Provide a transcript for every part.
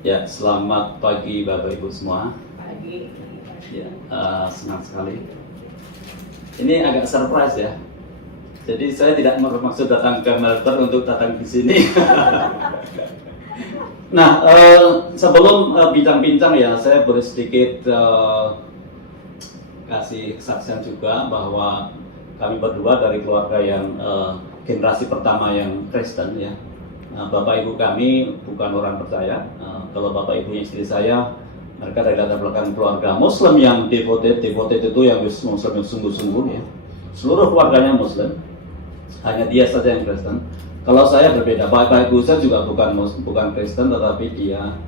Ya, selamat pagi Bapak Ibu semua. Pagi. Ya, senang sekali. Ini agak surprise ya. Jadi saya tidak bermaksud datang ke Melbourne untuk datang di sini. Nah, sebelum bincang-bincang ya, saya boleh sedikit kasih kesaksian juga bahwa kami berdua dari keluarga yang generasi pertama yang Kristen ya. Bapak ibu kami bukan orang percaya. Kalau bapak ibu istri saya, mereka dari latar belakang keluarga Muslim yang devoted itu yang Muslim yang sungguh-sungguh ya. Seluruh keluarganya Muslim, hanya dia saja yang Kristen. Kalau saya berbeda, bapak ibu saya juga bukan Kristen, tetapi dia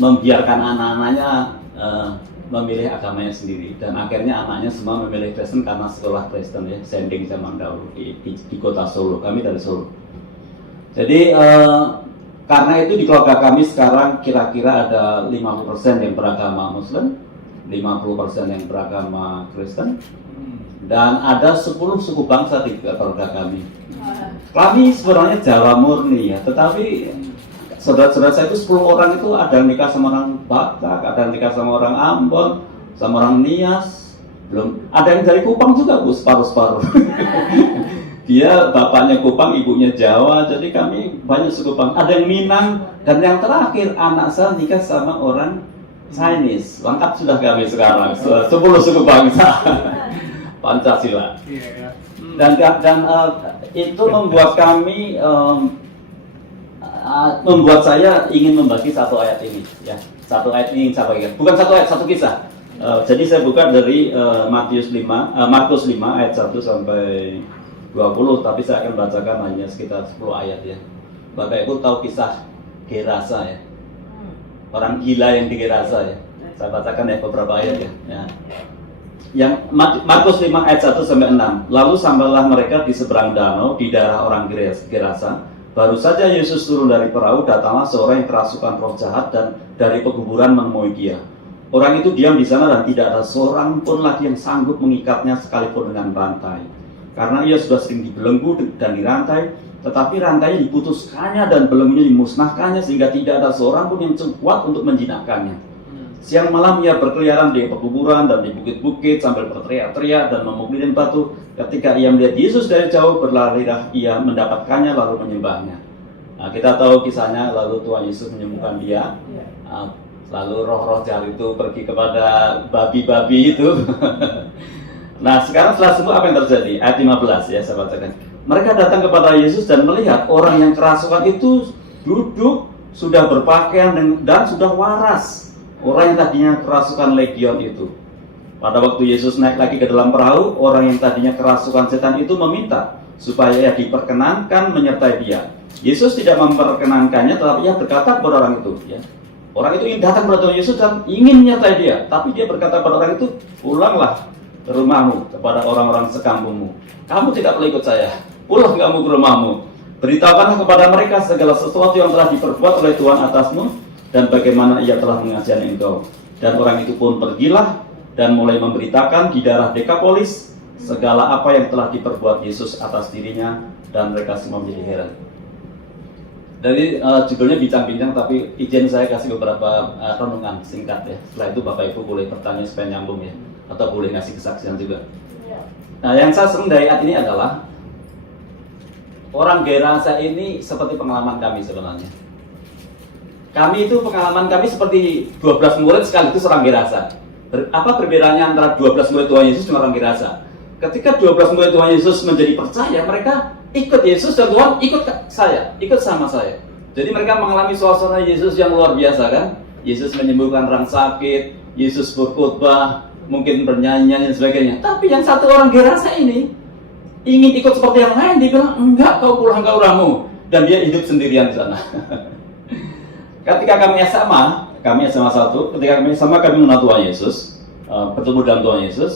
membiarkan anak-anaknya memilih agamanya sendiri, dan akhirnya anaknya semua memilih Kristen karena sekolah Kristen ya, sending zaman dahulu di kota Solo. Kami dari Solo. Jadi karena itu di keluarga kami sekarang kira-kira ada 50% yang beragama Muslim, 50% yang beragama Kristen, dan ada 10 suku bangsa di keluarga kami. Kami sebenarnya Jawa murni ya, tetapi saudara-saudara saya itu 10 orang itu ada yang nikah sama orang Batak, ada yang nikah sama orang Ambon, sama orang Nias, belum ada yang dari Kupang juga Bu, separuh-separuh. Dia bapaknya Kupang, ibunya Jawa, jadi kami banyak suku Kupang. Ada yang Minang, dan yang terakhir anak saya nikah sama orang Chinese. Lengkap sudah kami sekarang, 10 suku bangsa. Pancasila. Dan itu membuat kami, membuat saya ingin membagi satu ayat ini, ya. Satu ayat ini ingin saya bagikan. Bukan satu ayat, satu kisah. Jadi saya buka dari Markus 5 ayat 1 sampai 20, tapi saya akan bacakan hanya sekitar 10 ayat ya. Bapak Ibu tahu kisah Gerasa ya, orang gila yang di Gerasa ya. Saya bacakan ya beberapa ayat ya. Yang Markus 5 ayat 1 sampai 6. Lalu sampailah mereka di seberang danau di daerah orang Gerasa. Baru saja Yesus turun dari perahu, datanglah seorang yang kerasukan roh jahat dan dari pekuburan menemui dia. Orang itu diam di sana dan tidak ada seorang pun lagi yang sanggup mengikatnya sekalipun dengan rantai. Karena ia sudah sering dibelenggu dan dirantai, tetapi rantainya diputuskannya dan belenggunya dimusnahkannya sehingga tidak ada seorang pun yang kuat untuk menjinakkannya. Siang malam ia berkeliaran di pekuburan dan di bukit-bukit sambil berteriak-teriak dan memukulin batu. Ketika ia melihat Yesus dari jauh, berlarilah ia mendapatkannya lalu menyembahnya. Nah, kita tahu kisahnya, lalu Tuhan Yesus menyembuhkan dia. Lalu roh-roh jahat itu pergi kepada babi-babi itu. Nah, sekarang setelah semua apa yang terjadi? Ayat 15 ya, saya bacakan. Mereka datang kepada Yesus dan melihat orang yang kerasukan itu duduk, sudah berpakaian dan sudah waras. Orang yang tadinya kerasukan legion itu. Pada waktu Yesus naik lagi ke dalam perahu, orang yang tadinya kerasukan setan itu meminta supaya diperkenankan menyertai dia. Yesus tidak memperkenankannya, tetapi ia berkata kepada orang itu, ya. Orang itu ingin datang kepada Tuhan Yesus dan ingin menyertai dia, tapi dia berkata kepada orang itu, pulanglah ke rumahmu, kepada orang-orang sekampungmu. Kamu tidak perlu ikut saya, pulang kamu ke rumahmu. Beritahukanlah kepada mereka segala sesuatu yang telah diperbuat oleh Tuhan atasmu dan bagaimana ia telah mengasihani engkau. Dan orang itu pun pergilah dan mulai memberitakan di daerah Dekapolis segala apa yang telah diperbuat Yesus atas dirinya, dan mereka semua menjadi heran. Dari judulnya bincang-bincang, tapi izin saya kasih beberapa renungan singkat ya. Setelah itu Bapak Ibu boleh bertanya supaya nyambung ya, atau boleh ngasih kesaksian juga. Nah, yang saya senang dari ayat ini adalah orang Gerasa ini seperti pengalaman kami sebenarnya. Kami itu pengalaman kami seperti 12 murid sekaligus orang Gerasa. Apa perbedaannya antara 12 murid Tuhan Yesus dengan orang Gerasa? Ketika 12 murid Tuhan Yesus menjadi percaya, mereka ikut Yesus dan Tuhan ikut sama saya. Jadi mereka mengalami suasana Yesus yang luar biasa kan? Yesus menyembuhkan orang sakit, Yesus berkhotbah, mungkin bernyanyi dan sebagainya. Tapi yang satu orang Gerasa ini ingin ikut seperti yang lain, dia bilang, enggak, kau pulang ke rumahmu. Dan dia hidup sendirian di sana. Ketika kami SMA 1, ketika kami SMA kami mengenal Tuhan Yesus, bertemu dalam Tuhan Yesus,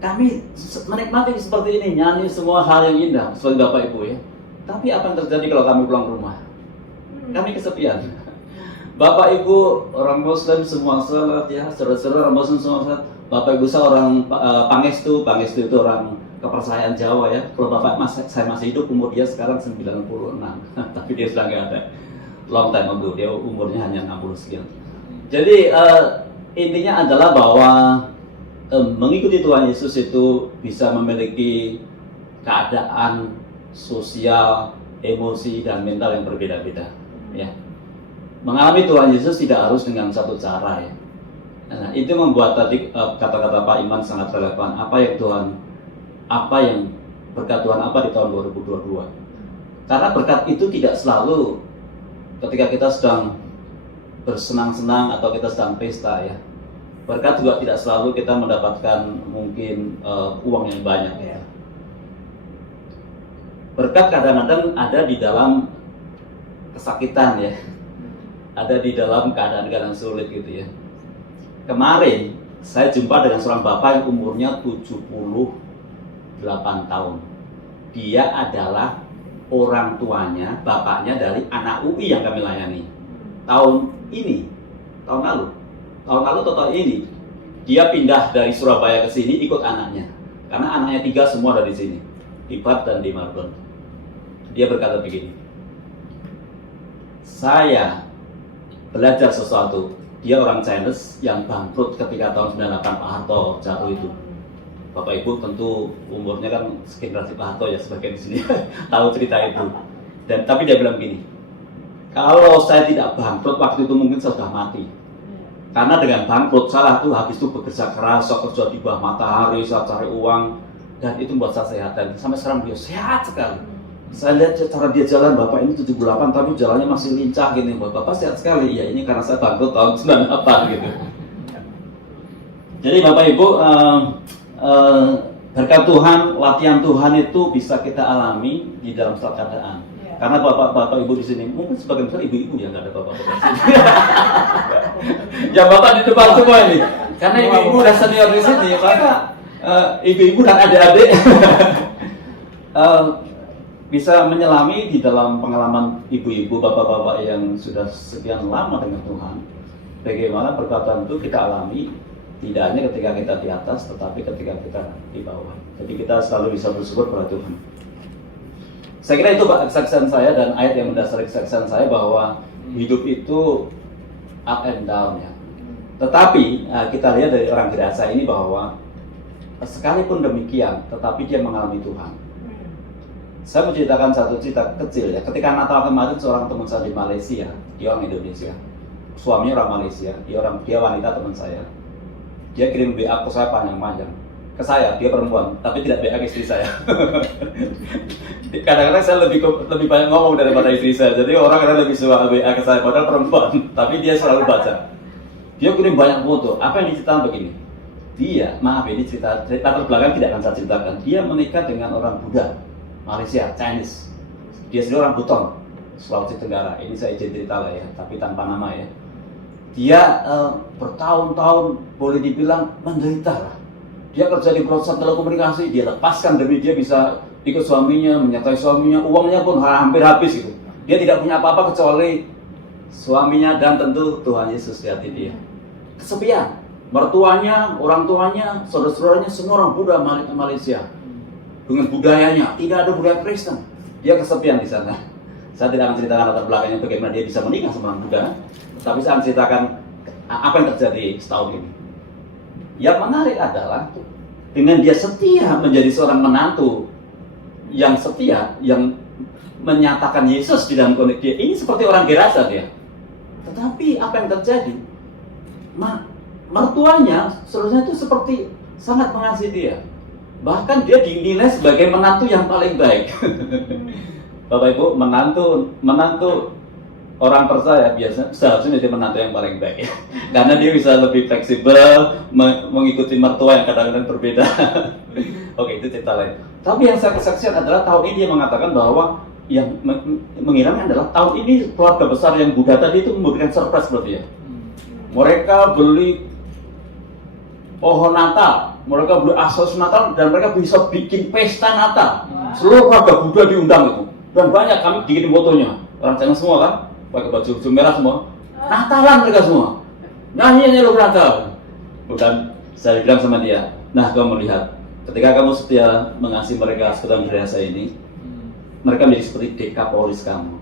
kami menikmati seperti ini, nyanyi semua hal yang indah, seperti Bapak Ibu ya. Tapi apa yang terjadi kalau kami pulang ke rumah? Kami kesepian. Bapak Ibu orang Muslim semua salat ya, saudara-saudara orang Muslim semua salat. Bapak Ibu saya orang Pangestu itu orang kepercayaan Jawa ya. Kalau Bapak saya masih hidup, umur dia sekarang 96, tapi dia sudah nggak ada. long time ago, dia umurnya hanya 60 sekian. Jadi intinya adalah bahwa mengikuti Tuhan Yesus itu bisa memiliki keadaan sosial, emosi, dan mental yang berbeda-beda. Ya. Mengalami Tuhan Yesus tidak harus dengan satu cara ya. Nah, itu membuat tadi kata-kata Pak Iman sangat relevan. Apa yang berkat Tuhan apa di tahun 2022? Karena berkat itu tidak selalu ketika kita sedang bersenang-senang atau kita sedang pesta ya. Berkat juga tidak selalu kita mendapatkan mungkin uang yang banyak ya. Berkat kadang-kadang ada di dalam kesakitan ya. Ada di dalam keadaan-keadaan sulit gitu ya. Kemarin saya jumpa dengan seorang bapak yang umurnya 78 tahun. Dia adalah orang tuanya, bapaknya dari anak UI yang kami layani. Tahun lalu atau tahun ini, dia pindah dari Surabaya ke sini ikut anaknya. Karena anaknya 3 semua ada di sini, di Bath dan di Melbourne. Dia berkata begini, saya belajar sesuatu. Dia orang Chinese yang bangkrut ketika tahun 98 Pak Harto jatuh itu. Bapak Ibu tentu umurnya kan generasi Pak Harto ya sebagian di sini tahu cerita itu. Dan tapi dia bilang gini, kalau saya tidak bangkrut waktu itu mungkin saya sudah mati. Karena dengan bangkrut saya tuh habis itu bekerja keras, saya kerja di bawah matahari, saya cari uang, dan itu membuat saya sehat. Dan sampai sekarang dia sehat sekali. Saya lihat cara dia jalan, Bapak ini 78 tapi jalannya masih lincah gini. Bapak sehat sekali. Ya ini karena saya bangkrut tahun 98 gitu. Jadi Bapak Ibu, berkat Tuhan, latihan Tuhan itu bisa kita alami di dalam setiap keadaan. Karena bapak ibu di sini mungkin sebagian besar ibu-ibu ya, nggak ada bapak-bapak di sini. Ya bapak di depan semua ini. Karena ibu-ibu udah senior di sini, maka ibu-ibu dan adik-adik bisa menyelami di dalam pengalaman ibu-ibu, bapak-bapak yang sudah sekian lama dengan Tuhan. Bagaimana perkataan itu kita alami, tidak hanya ketika kita di atas, tetapi ketika kita di bawah. Jadi kita selalu bisa bersyukur pada Tuhan. Saya kira itu kesaksian saya dan ayat yang mendasari kesaksian saya bahwa hidup itu up and down ya. Tetapi kita lihat dari orang Gerasa ini bahwa sekalipun demikian, tetapi dia mengalami Tuhan. Saya menceritakan satu cerita kecil ya. Ketika Natal kemarin seorang teman saya di Malaysia, dia orang Indonesia, suaminya orang Malaysia, dia wanita teman saya. Dia kirim WA ke saya panjang-panjang. Ke saya, dia perempuan, tapi tidak WA ke istri saya. Kadang-kadang saya lebih banyak ngomong daripada istri saya. Jadi orang kadang lebih suka WA ke saya padahal perempuan, tapi dia selalu baca. Dia kirim banyak foto. Apa yang diceritakan begini? Dia, maaf ini cerita latar belakang tidak akan saya ceritakan. Dia menikah dengan orang Buddha, Malaysia, Chinese. Dia sendiri orang Buton, Sulawesi Tenggara. Ini saya izin cerita lah ya, tapi tanpa nama ya. Dia bertahun-tahun boleh dibilang menderita lah. Dia kerja di perusahaan telekomunikasi, dia lepaskan demi dia bisa ikut suaminya, menyertai suaminya, uangnya pun hampir habis gitu. Dia tidak punya apa-apa kecuali suaminya dan tentu Tuhan Yesus di hati dia. Kesepian, mertuanya, orang tuanya, saudara-saudaranya semua orang Buddha Malaysia. Dengan budayanya, tidak ada budaya Kristen. Dia kesepian di sana. Saya tidak akan ceritakan latar belakangnya bagaimana dia bisa menikah sama orang Buddha, tapi saya akan ceritakan apa yang terjadi setahun ini. Yang menarik adalah dengan dia setia menjadi seorang menantu yang setia, yang menyatakan Yesus di dalam konteks dia. Ini seperti orang Gerasa dia. Tetapi apa yang terjadi? Mertuanya, seharusnya itu seperti sangat mengasihi dia. Bahkan dia dinilai sebagai menantu yang paling baik. Bapak Ibu, menantu orang percaya biasanya seharusnya dia menantu yang paling baik. Karena dia bisa lebih fleksibel, mengikuti mertua yang kadang-kadang berbeda. Oke, itu cerita lain. Tapi yang saya kesaksian adalah tahun ini dia mengatakan bahwa yang mengiramnya adalah tahun ini keluarga besar yang Buddha tadi itu memberikan surprise buat dia. Mereka beli pohon Natal, mereka beli aksesoris Natal, dan mereka bisa bikin pesta Natal. Seluruh keluarga Buddha diundang itu. Dan banyak kami bikin fotonya. Orang China semua kan, pakai baju merah semua. Natalan mereka semua. Nyanyi lagu Natal. Bukan, saya bilang sama dia, nah kamu melihat, ketika kamu setia mengasihi mereka seperti Gerasa ini, mereka menjadi seperti Dekapolis kamu.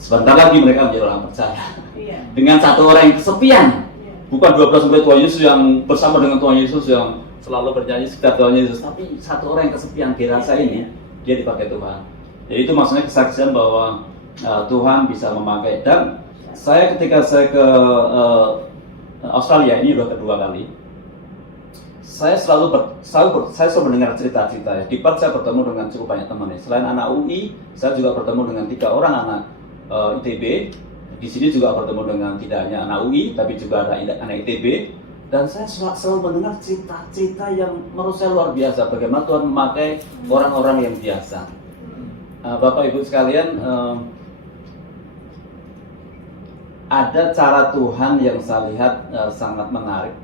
sebentar lagi mereka menjadi orang percaya. Iya. Dengan satu orang yang kesepian, Iya. bukan 12 murid Tuhan Yesus yang bersama dengan Tuhan Yesus yang selalu bernyanyi sekitar Tuhan Yesus, tapi satu orang yang kesepian Gerasa ini, dia dipakai Tuhan. Jadi itu maksudnya kesaksian bahwa Tuhan bisa memakai. Dan saya ketika saya ke Australia ini udah kedua kali, saya selalu mendengar cerita-cerita ya. Di Perth saya bertemu dengan cukup banyak teman ya. Selain anak UI, saya juga bertemu dengan 3 orang anak ITB. Di sini juga bertemu dengan tidak hanya anak UI, tapi juga ada anak ITB. Dan saya selalu mendengar cerita-cerita yang menurut saya luar biasa. Bagaimana Tuhan memakai orang-orang yang biasa. Bapak Ibu sekalian, ada cara Tuhan yang saya lihat sangat menarik,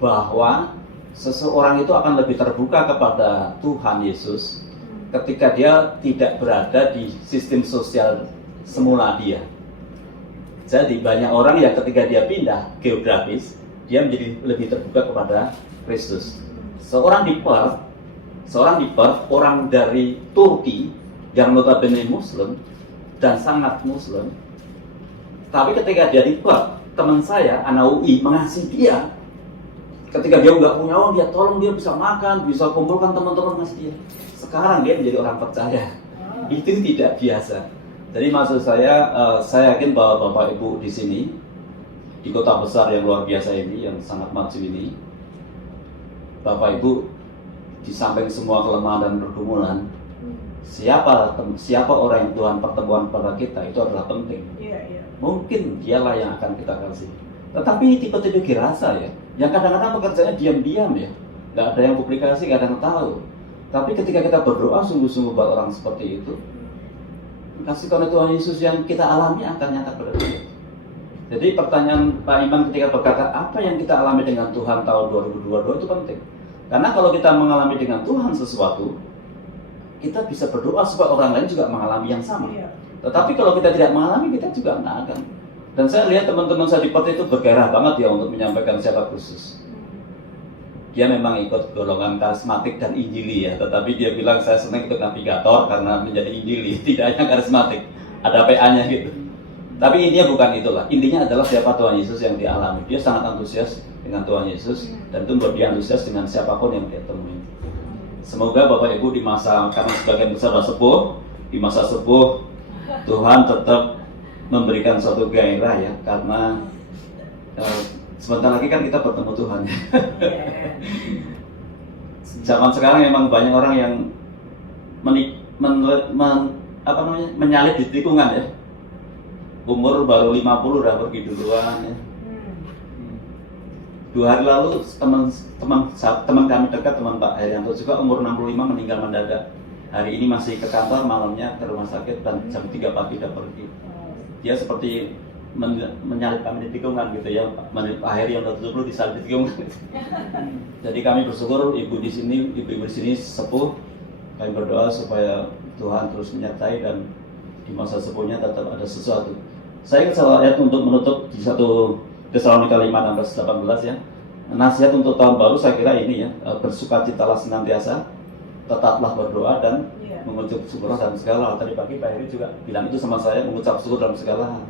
bahwa seseorang itu akan lebih terbuka kepada Tuhan Yesus ketika dia tidak berada di sistem sosial semula dia. Jadi banyak orang yang ketika dia pindah geografis, dia menjadi lebih terbuka kepada Kristus. Seorang di Perth, orang dari Turki yang notabene Muslim dan sangat Muslim, tapi ketika dia di Perth, teman saya anak UI mengasihi dia. Ketika dia nggak punya uang, dia tolong dia bisa makan, bisa kumpulkan teman-teman ngasih dia. Sekarang dia menjadi orang percaya. Itu tidak biasa. Jadi maksud saya yakin bahwa Bapak Ibu di sini, di kota besar yang luar biasa ini, yang sangat maju ini, Bapak Ibu, di samping semua kelemahan dan pergumulan, siapa orang yang Tuhan pertemuan pada kita itu adalah penting. Mungkin dialah yang akan kita kasih. Tetapi tipe-tipe Gerasa ya, yang kadang-kadang pekerjaannya diam-diam ya, nggak ada yang publikasi, nggak ada yang tahu. Tapi ketika kita berdoa sungguh-sungguh buat orang seperti itu, kasih karunia Tuhan Yesus yang kita alami akan nyata pada dia. Jadi pertanyaan Pak Iman ketika berkata apa yang kita alami dengan Tuhan tahun 2022 itu penting. Karena kalau kita mengalami dengan Tuhan sesuatu, kita bisa berdoa supaya orang lain juga mengalami yang sama. Tetapi kalau kita tidak mengalami, kita juga nggak akan. Dan saya lihat teman-teman saya di Perth itu bergairah banget ya untuk menyampaikan secara khusus. Dia memang ikut golongan karismatik dan injili ya, tetapi dia bilang saya senang ikut navigator karena menjadi injili, tidak hanya karismatik, ada PA-nya gitu. Tapi intinya bukan itulah, intinya adalah siapa Tuhan Yesus yang dialami. Dia sangat antusias dengan Tuhan Yesus dan itu membuat dia antusias dengan siapapun yang dia temui. Semoga Bapak Ibu di masa, karena sebagian besar sudah sepuh, di masa sepuh Tuhan tetap memberikan suatu gairah ya, karena sebentar lagi kan kita bertemu Tuhan. Zaman sekarang memang banyak orang yang menyalip di tikungan ya. Umur baru 50 udah pergi duluan ya. 2 hari lalu teman kami dekat, teman Pak Herianto juga umur 65 meninggal mendadak. Hari ini masih ke kantor, malamnya ke rumah sakit dan jam 3 pagi udah pergi. Dia seperti menyalip kami di tikungan gitu ya, Pak Heri yang udah 70 disalip di tikungan. Jadi kami bersyukur ibu di sini sepuh. Kami berdoa supaya Tuhan terus menyertai dan di masa sepuhnya tetap ada sesuatu. Saya ingin salah ayat untuk menutup di 1 Tesalonika 5:16-18 ya. Nasihat untuk tahun baru saya kira ini ya, bersukacitalah senantiasa, tetaplah berdoa dan mengucap syukur dalam segala hal. Tadi pagi Pak Heri juga bilang itu sama saya, mengucap syukur dalam segala hal.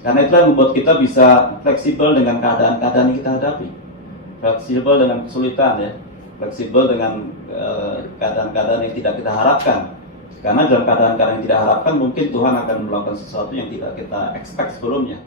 Karena itulah yang membuat kita bisa fleksibel dengan keadaan-keadaan yang kita hadapi, fleksibel dengan kesulitan ya, fleksibel dengan keadaan-keadaan yang tidak kita harapkan. Karena dalam keadaan-keadaan yang tidak harapkan mungkin Tuhan akan melakukan sesuatu yang tidak kita expect sebelumnya.